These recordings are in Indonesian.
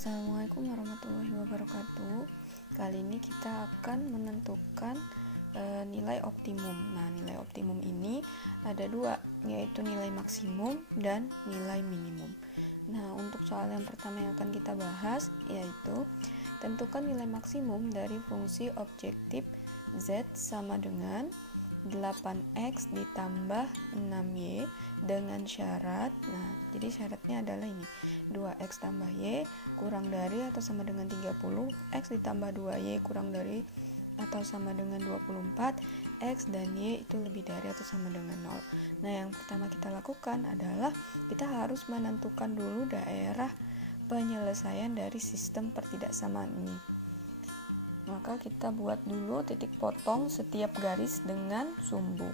Assalamualaikum warahmatullahi wabarakatuh. Kali ini kita akan menentukan nilai optimum. Nah, nilai optimum ini ada dua, yaitu nilai maksimum dan nilai minimum. Nah, untuk soal yang pertama yang akan kita bahas yaitu tentukan nilai maksimum dari fungsi objektif z sama dengan 8x ditambah 6y dengan syarat. Nah, jadi syaratnya adalah ini, 2x tambah y kurang dari atau sama dengan 30, x ditambah 2y kurang dari atau sama dengan 24, x dan y itu lebih dari atau sama dengan 0. Nah, yang pertama kita lakukan adalah kita harus menentukan dulu daerah penyelesaian dari sistem pertidaksamaan ini. Maka kita buat dulu titik potong setiap garis dengan sumbu.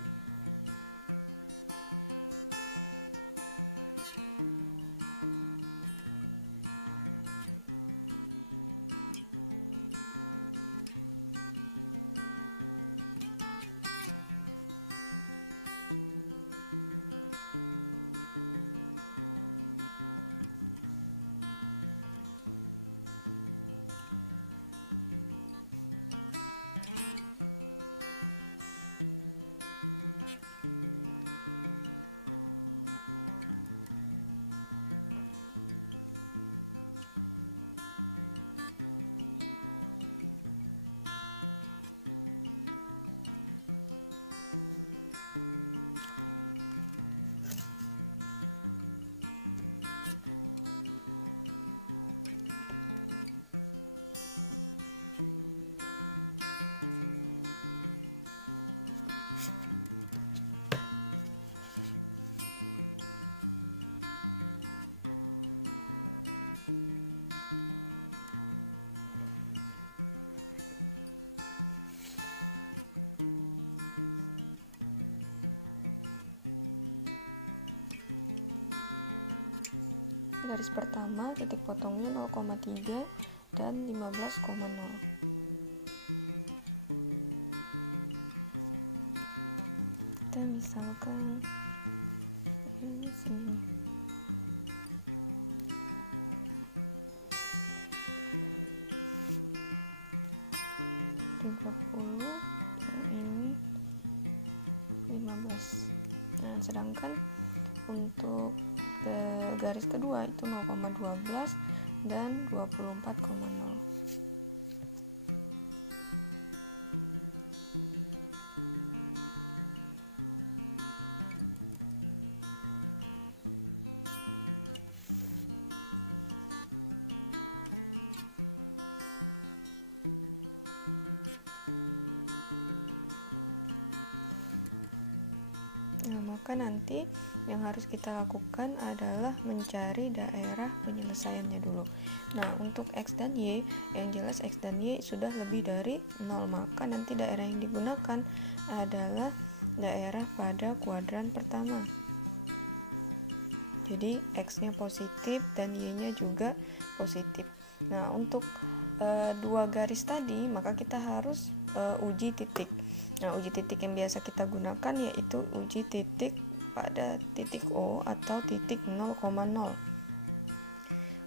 Garis pertama titik potongnya 0,3 dan 15,0. Kita misalkan di sini. Nah, sedangkan untuk garis kedua itu 0,12 dan 24,0. Nanti yang harus kita lakukan adalah mencari daerah penyelesaiannya dulu. Nah, untuk x dan y, yang jelas x dan y sudah lebih dari 0, maka nanti daerah yang digunakan adalah daerah pada kuadran pertama. Jadi x-nya positif dan y-nya juga positif. Nah, untuk dua garis tadi maka kita harus uji titik. Nah, uji titik yang biasa kita gunakan yaitu uji titik pada titik O atau titik 0,0.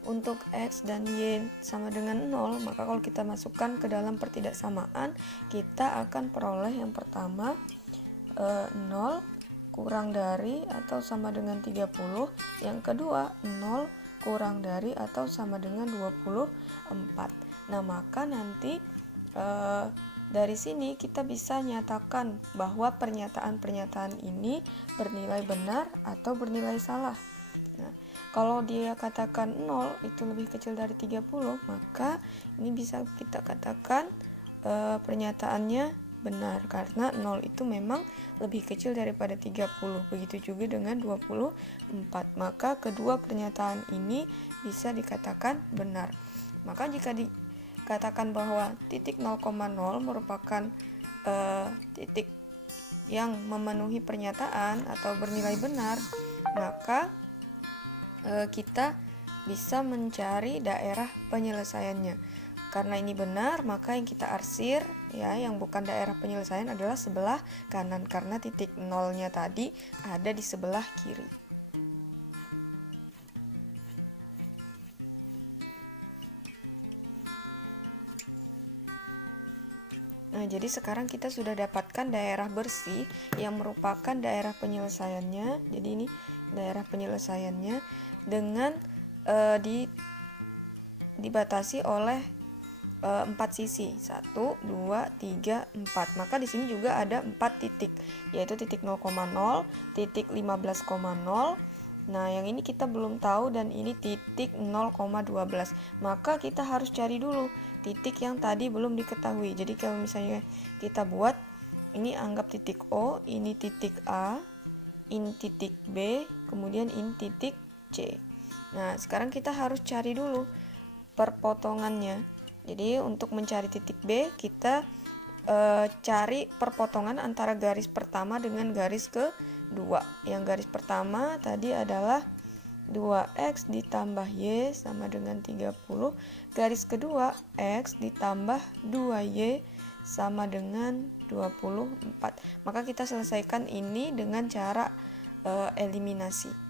Untuk x dan y sama dengan 0, maka kalau kita masukkan ke dalam pertidaksamaan, kita akan peroleh yang pertama 0 kurang dari atau sama dengan 30, yang kedua 0 kurang dari atau sama dengan 24. Nah, maka nanti dari sini kita bisa nyatakan bahwa pernyataan-pernyataan ini bernilai benar atau bernilai salah. Nah, kalau dia katakan 0 itu lebih kecil dari 30, maka ini bisa kita katakan pernyataannya benar karena 0 itu memang lebih kecil daripada 30. Begitu juga dengan 24. Maka kedua pernyataan ini bisa dikatakan benar. Maka jika dikatakan bahwa titik 0,0 merupakan titik yang memenuhi pernyataan atau bernilai benar, maka kita bisa mencari daerah penyelesaiannya. Karena ini benar, maka yang kita arsir yang bukan daerah penyelesaian adalah sebelah kanan karena titik nolnya tadi ada di sebelah kiri. jadi sekarang kita sudah dapatkan daerah bersih yang merupakan daerah penyelesaiannya. Jadi ini daerah penyelesaiannya dengan dibatasi oleh 4 sisi, 1, 2, 3, 4. Maka di sini juga ada 4 titik, yaitu titik 0,0, titik 15,0. Nah, yang ini kita belum tahu dan ini titik 0,12. Maka kita harus cari dulu titik yang tadi belum diketahui. Jadi kalau misalnya kita buat ini, anggap titik O, ini titik A, ini titik B, kemudian ini titik C. Nah, sekarang kita harus cari dulu perpotongannya. Jadi untuk mencari titik B, kita cari perpotongan antara garis pertama dengan garis kedua. Yang garis pertama tadi adalah 2x ditambah y sama dengan 30. Garis kedua, x ditambah 2y sama dengan 24. Maka kita selesaikan ini dengan cara eliminasi.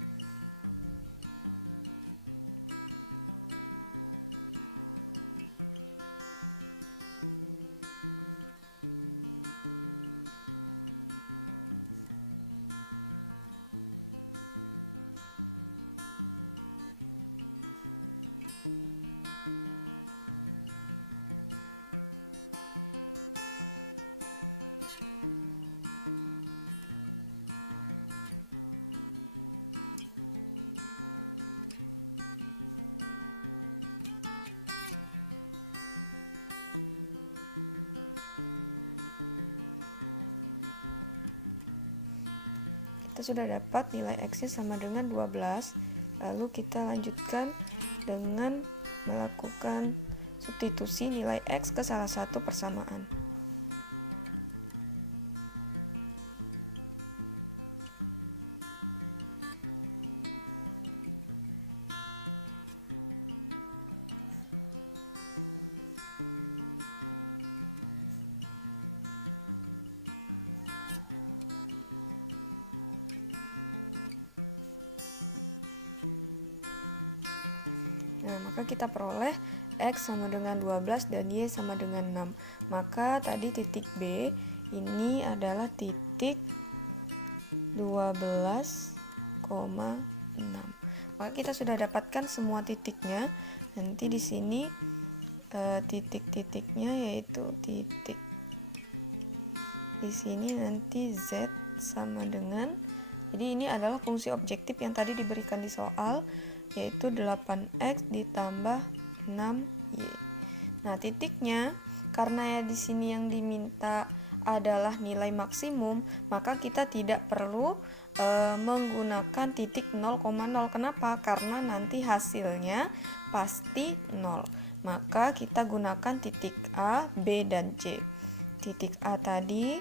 Kita sudah dapat nilai x-nya sama dengan 12. Lalu kita lanjutkan dengan melakukan substitusi nilai x ke salah satu persamaan. Kita peroleh x sama dengan 12 dan y sama dengan 6. Maka tadi titik B ini adalah titik 12,6. Maka kita sudah dapatkan semua titiknya. Nanti di sini titik-titiknya yaitu titik di sini nanti z sama dengan, jadi ini adalah fungsi objektif yang tadi diberikan di soal, yaitu 8x ditambah 6y. Nah, titiknya karena ya di sini yang diminta adalah nilai maksimum, maka kita tidak perlu menggunakan titik 0,0. Kenapa? Karena nanti hasilnya pasti 0. Maka kita gunakan titik A, B, dan C. Titik A tadi,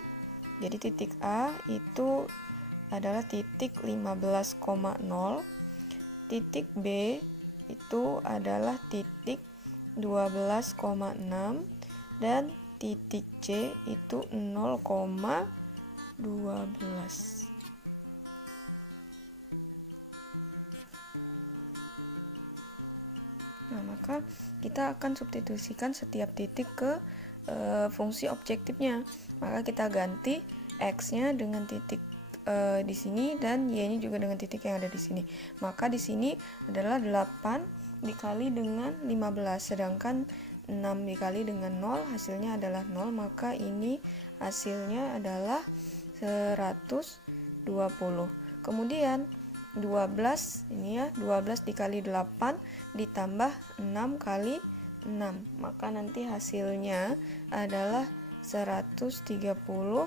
jadi titik A itu adalah titik 15,0. Titik B itu adalah titik 12,6 dan titik C itu 0,12. Nah, maka kita akan substitusikan setiap titik ke fungsi objektifnya. Maka kita ganti x-nya dengan titik di sini dan y-nya juga dengan titik yang ada di sini. Maka di sini adalah 8 dikali dengan 15, sedangkan 6 dikali dengan 0 hasilnya adalah 0. Maka ini hasilnya adalah 120. Kemudian 12 ini ya, 12 dikali 8 ditambah 6 kali 6, maka nanti hasilnya adalah 132.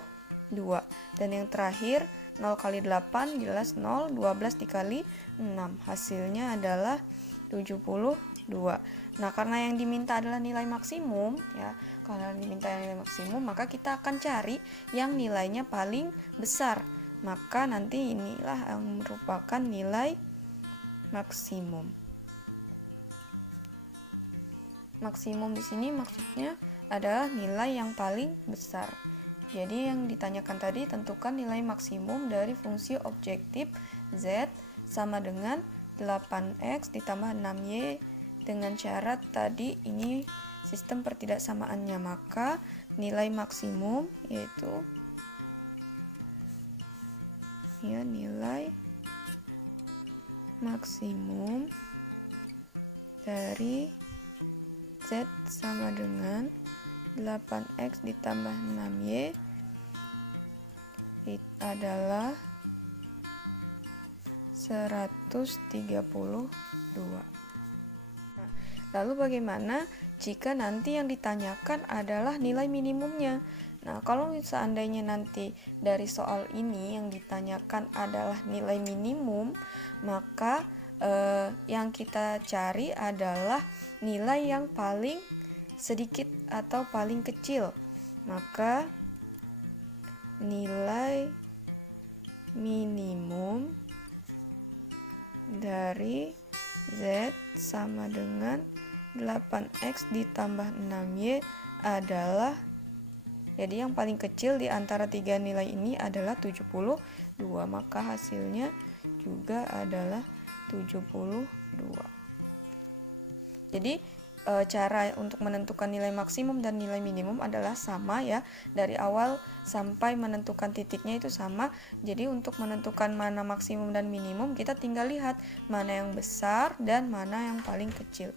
Dan yang terakhir 0 kali 8 jelas 0, 12 dikali 6 hasilnya adalah 72. Nah, karena yang diminta adalah nilai maksimum ya, karena diminta nilai maksimum, maka kita akan cari yang nilainya paling besar. Maka nanti inilah yang merupakan nilai maksimum. Maksimum di sini maksudnya adalah nilai yang paling besar. Jadi yang ditanyakan tadi, tentukan nilai maksimum dari fungsi objektif z sama dengan 8x ditambah 6y dengan syarat tadi ini sistem pertidaksamaannya, maka nilai maksimum yaitu nilai maksimum dari Z sama dengan 8X ditambah 6Y adalah 132. Lalu bagaimana jika nanti yang ditanyakan adalah nilai minimumnya? Nah, kalau seandainya nanti dari soal ini yang ditanyakan adalah nilai minimum, maka yang kita cari adalah nilai yang paling sedikit atau paling kecil. Maka nilai minimum dari Z sama dengan 8X ditambah 6Y adalah, jadi yang paling kecil di antara tiga nilai ini adalah 72, maka hasilnya juga adalah 72. Jadi cara untuk menentukan nilai maksimum dan nilai minimum adalah sama ya, dari awal sampai menentukan titiknya itu sama. Jadi untuk menentukan mana maksimum dan minimum kita tinggal lihat mana yang besar dan mana yang paling kecil.